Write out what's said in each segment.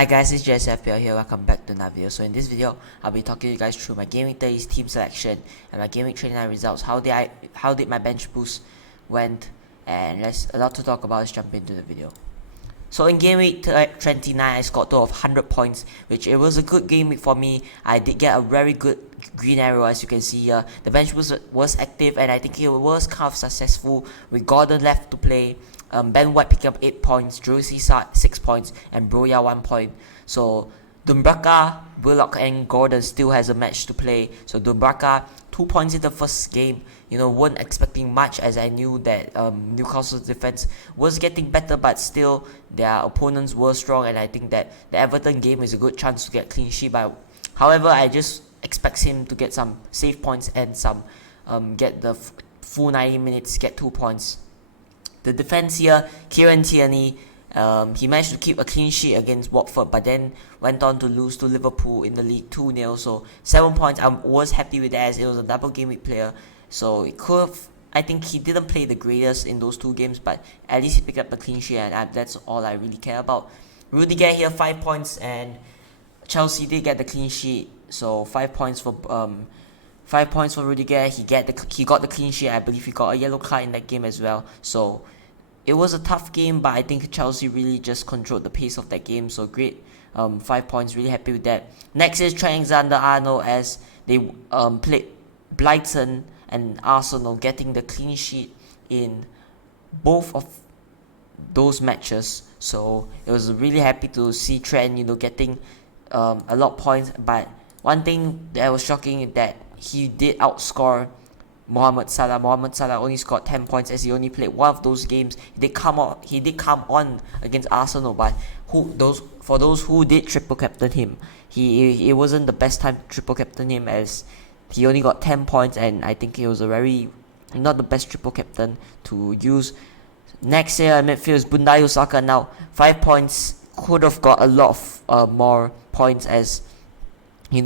Hi guys, it's GW30 here. Welcome back to another video. So in this video, I'll be talking to you guys through my GW30's team selection and my GW29 results. How did my bench boost went, and there's a lot to talk about. Let's jump into the video. So in game week 29, I scored a total of 100 points, which it was a good game week for me. I did get a very good green arrow, as you can see here. The bench boost was active, and I think it was kind of successful with Gordon left to play. Ben White picked up 8 points, GW30 6 points, and Broya 1 point. So Dumbraka, Willock, and Gordon still has a match to play. So Dumbraka 2 points in the first game. Weren't expecting much, as I knew that Newcastle's defense was getting better, but still their opponents were strong, and I think that the Everton game is a good chance to get clean sheet. But however, I just expect him to get some save points and some get the full 90 minutes, get 2 points. The defense here, Kieran Tierney, he managed to keep a clean sheet against Watford, but then went on to lose to Liverpool in the league 2-0. So 7 points. I was happy with that, as it was a double game week player. So it could have, I think he didn't play the greatest in those 2 games, but at least he picked up a clean sheet, and that's all I really care about. Rudiger here 5 points, and Chelsea did get the clean sheet. So 5 points for 5 points for Rudiger. He got the clean sheet. I believe he got a yellow card in that game as well. So it was a tough game, but I think Chelsea really just controlled the pace of that game. So great, 5 points. Really happy with that. Next is Trent Alexander-Arnold, as they played Brighton and Arsenal, getting the clean sheet in both of those matches. So it was really happy to see Trent, getting a lot of points. But one thing that was shocking is that he did outscore Mohamed Salah. Mohamed Salah only scored 10 points, as he only played one of those games. He did come on against Arsenal, but for those who did triple captain him, it wasn't the best time to triple captain him, as he only got 10 points, and I think he was not the best triple captain to use. Next here in midfield is Bukayo Saka. Now 5 points, could have got a lot of more points, as he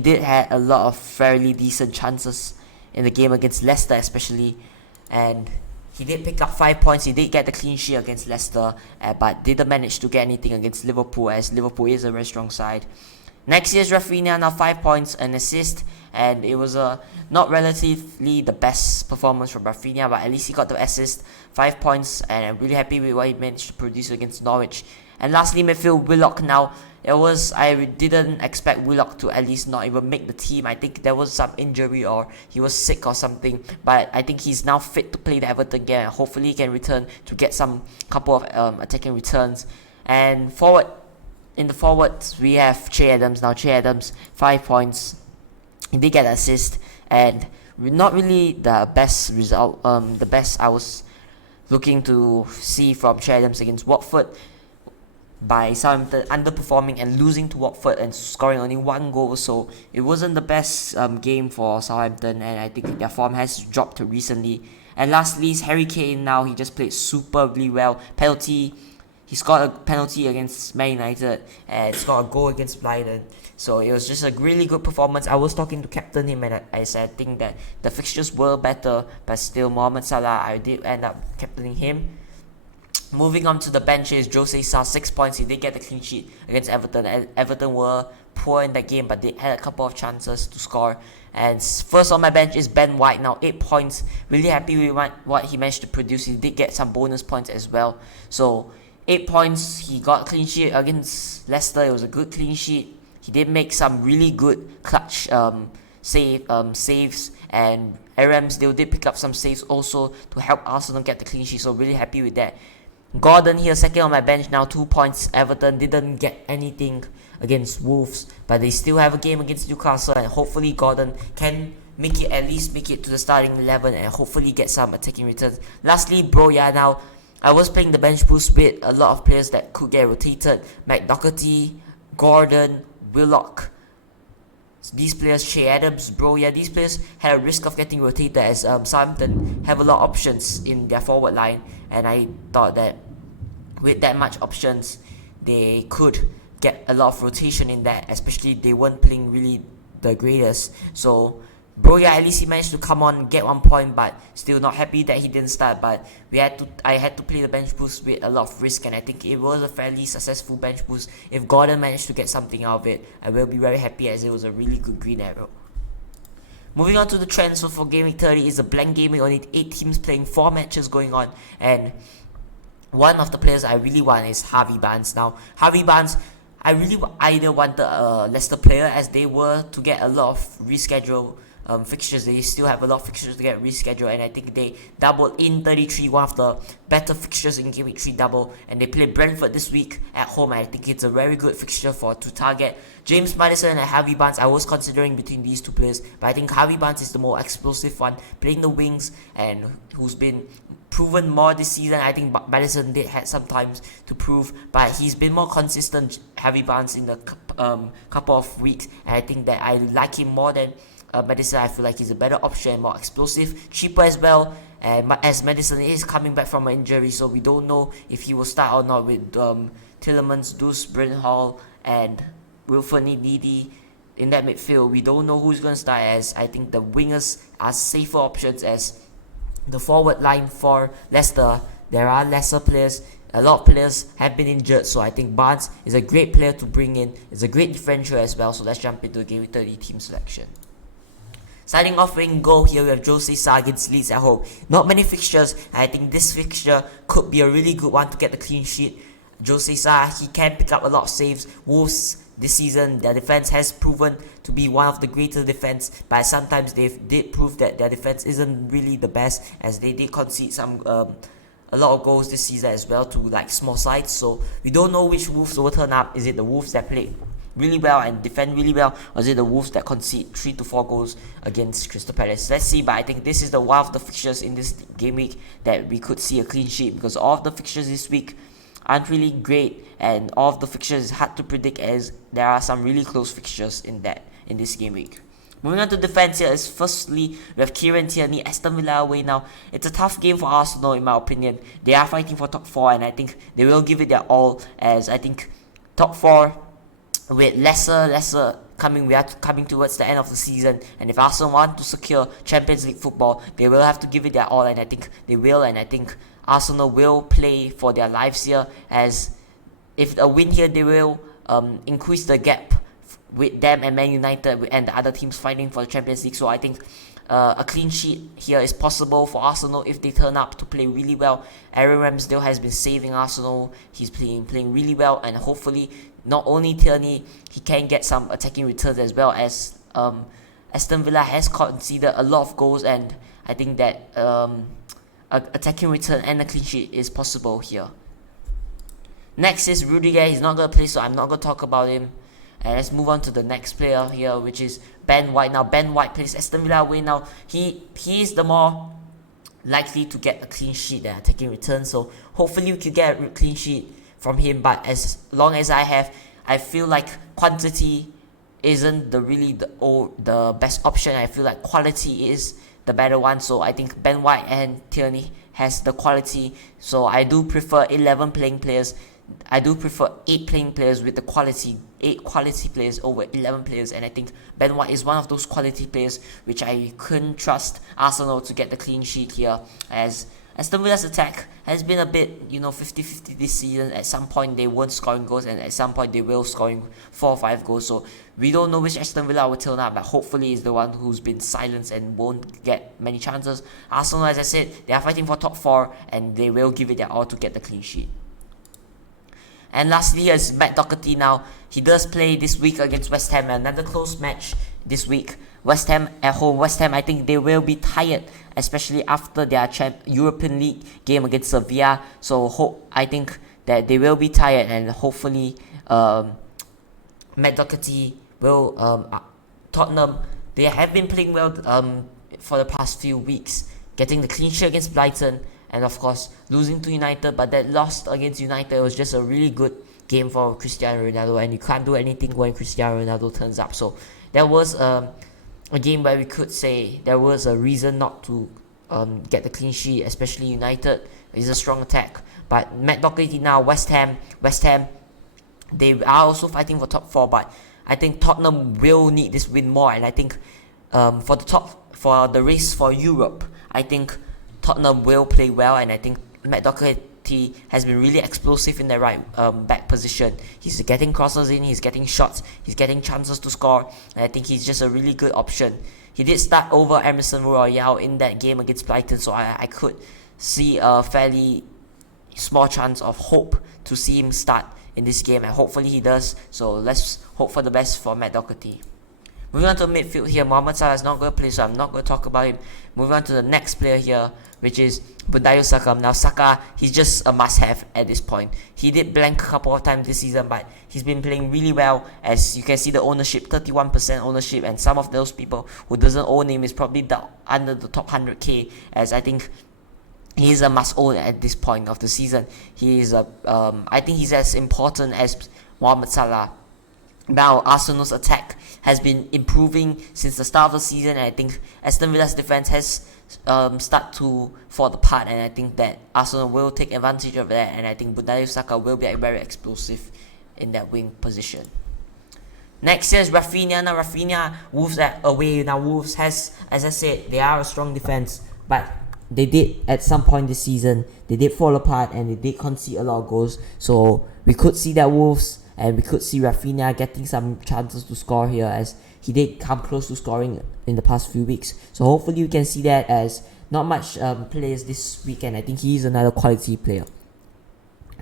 did have a lot of fairly decent chances in the game against Leicester especially, and he did pick up 5 points. He did get the clean sheet against Leicester, but didn't manage to get anything against Liverpool, as Liverpool is a very strong side. Next year's Rafinha, now 5 points, an assist, and it was not relatively the best performance from Rafinha, but at least he got the assist, 5 points, and I'm really happy with what he managed to produce against Norwich. And lastly, midfield, Willock. Now I didn't expect Willock to at least not even make the team. I think there was some injury, or he was sick or something, but I think he's now fit to play the Everton game, and hopefully he can return to get some couple of attacking returns. And in the forwards, we have Che Adams. Now Che Adams, 5 points. He did get an assist, and not really the best result. The best I was looking to see from Che Adams against Watford, by Southampton underperforming and losing to Watford and scoring only 1 goal. So it wasn't the best game for Southampton, and I think their form has dropped recently. And lastly is Harry Kane. Now he just played superbly well. He scored a penalty against Man United and scored a goal against Brighton. So it was just a really good performance. I was talking to captain him, and I said I think that the fixtures were better, but still Mohamed Salah, I did end up captaining him. Moving on to the benches, GW30 6 points. He did get the clean sheet against Everton. Everton were poor in that game, but they had a couple of chances to score. And first on my bench is Ben White. Now 8 points. Really happy with what he managed to produce. He did get some bonus points as well. So 8 points. He got clean sheet against Leicester. It was a good clean sheet. He did make some really good clutch saves, and Ramsdale did pick up some saves also to help Arsenal get the clean sheet. So really happy with that. Gordon here, second on my bench, now 2 points. Everton didn't get anything against Wolves, but they still have a game against Newcastle, and hopefully Gordon can at least make it to the starting 11 and hopefully get some attacking returns. Lastly, Broya. Now I was playing the bench boost with a lot of players that could get rotated: McDoherty, Gordon, Willock. These players, Che Adams, Broya, these players had a risk of getting rotated, as Southampton have a lot of options in their forward line, and I thought that with that much options, they could get a lot of rotation in that, especially they weren't playing really the greatest. So Broya, at least he managed to come on, get 1 point, but still not happy that he didn't start. But I had to play the bench boost with a lot of risk, and I think it was a fairly successful bench boost. If Gordon managed to get something out of it, I will be very happy, as it was a really good green arrow. Moving on to the transfer for Game Week 30 is a blank game week, only 8 teams playing, 4 matches going on, and one of the players I really want is Harvey Barnes. Now, Harvey Barnes, I really either wanted a Leicester player, as they were to get a lot of reschedule fixtures. They still have a lot of fixtures to get rescheduled, and I think they doubled in 33, one of the better fixtures in Game Week 3 double, and they play Brentford this week at home, and I think it's a very good fixture to target James Maddison and Harvey Barnes. I was considering between these two players, but I think Harvey Barnes is the more explosive one, playing the wings, and who's been proven more this season. I think Maddison did had some times to prove, but he's been more consistent, Harvey Barnes, in the couple of weeks, and I think that I like him more than Maddison. I feel like he's a better option, more explosive, cheaper as well, and as Maddison is coming back from an injury, so we don't know if he will start or not with Tillemans, Deuce, Bryn Hall, and Wilfred Ndidi in that midfield. We don't know who's going to start, as I think the wingers are safer options, as the forward line for Leicester, there are lesser players. A lot of players have been injured, so I think Barnes is a great player to bring in. It's a great differential as well, so let's jump into the Game Week 30 team selection. Starting off in goal here, we have Jose Sa against Leeds at home. Not many fixtures, and I think this fixture could be a really good one to get the clean sheet. Jose Sa, he can pick up a lot of saves. Wolves this season, their defense has proven to be one of the greater defense, but sometimes they did prove that their defense isn't really the best, as they did concede a lot of goals this season as well to like small sides. So we don't know which Wolves will turn up. Is it the Wolves that play really well and defend really well, or is it the Wolves that concede 3 to 4 goals against Crystal Palace? Let's see, but I think this is the one of the fixtures in this game week that we could see a clean sheet, because all of the fixtures this week aren't really great, and all of the fixtures is hard to predict, as there are some really close fixtures in this game week. Moving on to defense here is, firstly, we have Kieran Tierney, Aston Villa away. Now, it's a tough game for Arsenal in my opinion. They are fighting for top 4, and I think they will give it their all, as I think top 4 with lesser we are coming towards the end of the season, and if Arsenal want to secure Champions League football, they will have to give it their all, and I think they will, and I think Arsenal will play for their lives here, as if a win here, they will increase the gap with them and Man United and the other teams fighting for the Champions League. So I think a clean sheet here is possible for Arsenal if they turn up to play really well. Aaron Ramsdale has been saving Arsenal. He's playing really well, and hopefully not only Tierney, he can get some attacking returns as well, as Aston Villa has conceded a lot of goals, and I think that attacking return and a clean sheet is possible here. Next is Rudiger. He's not going to play, so I'm not going to talk about him. And let's move on to the next player here, which is Ben White. Now, Ben White plays Aston Villa away. Now, he is the more likely to get a clean sheet than attacking return, so hopefully we could get a clean sheet from him. But as long as I feel like quantity isn't the best option. I feel like quality is the better one, so I think Ben White and Tierney has the quality, so I do prefer 11 playing players. I do prefer 8 playing players with the quality, 8 quality players over 11 players, and I think Ben White is one of those quality players which I couldn't trust Arsenal to get the clean sheet here, as Aston Villa's attack has been a bit 50-50 this season. At some point they weren't scoring goals, and at some point they will scoring 4 or 5 goals, so we don't know which Aston Villa will turn up, but hopefully is the one who's been silenced and won't get many chances. Arsenal, as I said, they are fighting for top 4, and they will give it their all to get the clean sheet. And lastly, here's Matt Doherty. Now, he does play this week against West Ham, another close match this week. West Ham at home. West Ham, I think they will be tired, especially after their European League game against Sevilla. So I think that they will be tired, and hopefully Matt Doherty will Tottenham, they have been playing well for the past few weeks, getting the clean sheet against Brighton, and of course losing to United, but that loss against United was just a really good game for Cristiano Ronaldo, and you can't do anything when Cristiano Ronaldo turns up. So that was a game where we could say there was a reason not to get the clean sheet, especially United is a strong attack. But Matt Doherty now, West Ham, they are also fighting for top 4, but I think Tottenham will need this win more, and I think for the race for Europe. I think Tottenham will play well, and I think Matt Doherty has been really explosive in the right back position. He's getting crosses in, he's getting shots, he's getting chances to score, and I think he's just a really good option. He did start over Emerson Royale in that game against Brighton, so I could see a fairly small chance of hope to see him start in this game, and hopefully he does. So let's hope for the best for Matt Doherty. Moving on to midfield here, Mohamed Salah is not going to play, so I'm not going to talk about him. Moving on to the next player here, which is Bukayo Saka. Now Saka, he's just a must-have at this point. He did blank a couple of times this season, but he's been playing really well. As you can see, the ownership, 31% ownership, and some of those people who doesn't own him is probably under the top 100k, as I think he is a must-own at this point of the season. He is I think he's as important as Mohamed Salah. Now, Arsenal's attack has been improving since the start of the season, and I think Aston Villa's defense has started to fall apart, and I think that Arsenal will take advantage of that, and I think Bukayo Saka will be very explosive in that wing position. Next is Rafinha. Now Rafinha, Wolves at away. Now Wolves has, as I said, they are a strong defense, but they did at some point this season, they did fall apart and they did concede a lot of goals. So we could see that Wolves, and we could see Rafinha getting some chances to score here, as he did come close to scoring in the past few weeks. So hopefully we can see that, as not much players this weekend. I think he is another quality player.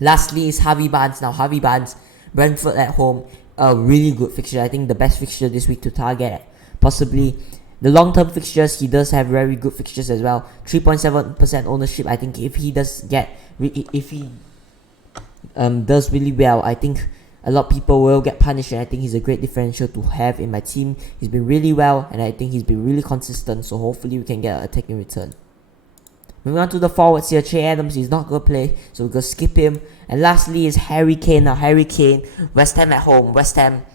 Lastly is Harvey Barnes. Now Harvey Barnes, Brentford at home, a really good fixture. I think the best fixture this week to target. Possibly the long-term fixtures, he does have very good fixtures as well. 3.7% ownership. I think if he does does really well, I think a lot of people will get punished, and I think he's a great differential to have in my team. He's been really well, and I think he's been really consistent, so hopefully we can get an attacking return. Moving on to the forwards here, Che Adams, he's not going to play, so we're going to skip him. And lastly is Harry Kane. Now Harry Kane, West Ham at home. West Ham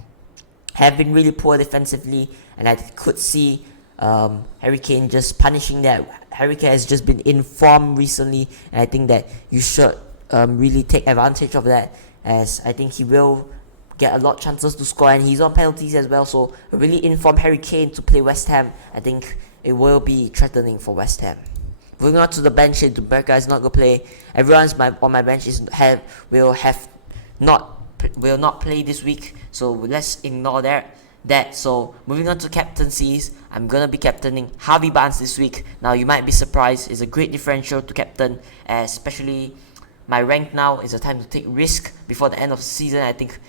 have been really poor defensively, and I could see Harry Kane just punishing that. Harry Kane has just been in form recently, and I think that you should really take advantage of that, as I think he will get a lot of chances to score, and he's on penalties as well. So a really informed Harry Kane to play West Ham, I think it will be threatening for West Ham. Moving on to the bench here, Dubravka is not going to play. Everyone's on my bench will not play this week, so let's ignore that. So moving on to captaincies, I'm gonna be captaining Harvey Barnes this week. Now you might be surprised, it's a great differential to captain, especially my rank now is a time to take risk before the end of the season. I think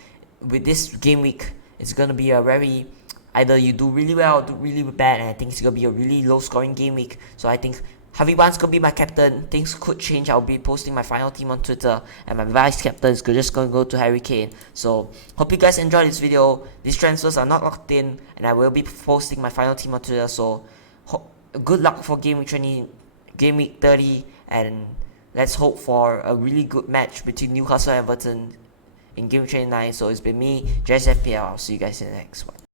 with this game week, it's gonna be a very, either you do really well or do really bad, and I think it's gonna be a really low scoring game week. So I think Harvey Barnes gonna be my captain. Things could change. I'll be posting my final team on Twitter, and my vice captain is just gonna go to Harry Kane. So hope you guys enjoyed this video. These transfers are not locked in, and I will be posting my final team on Twitter. So good luck for game week 30, and let's hope for a really good match between Newcastle and Everton in game week 29. So it's been me, JSFPL. I'll see you guys in the next one.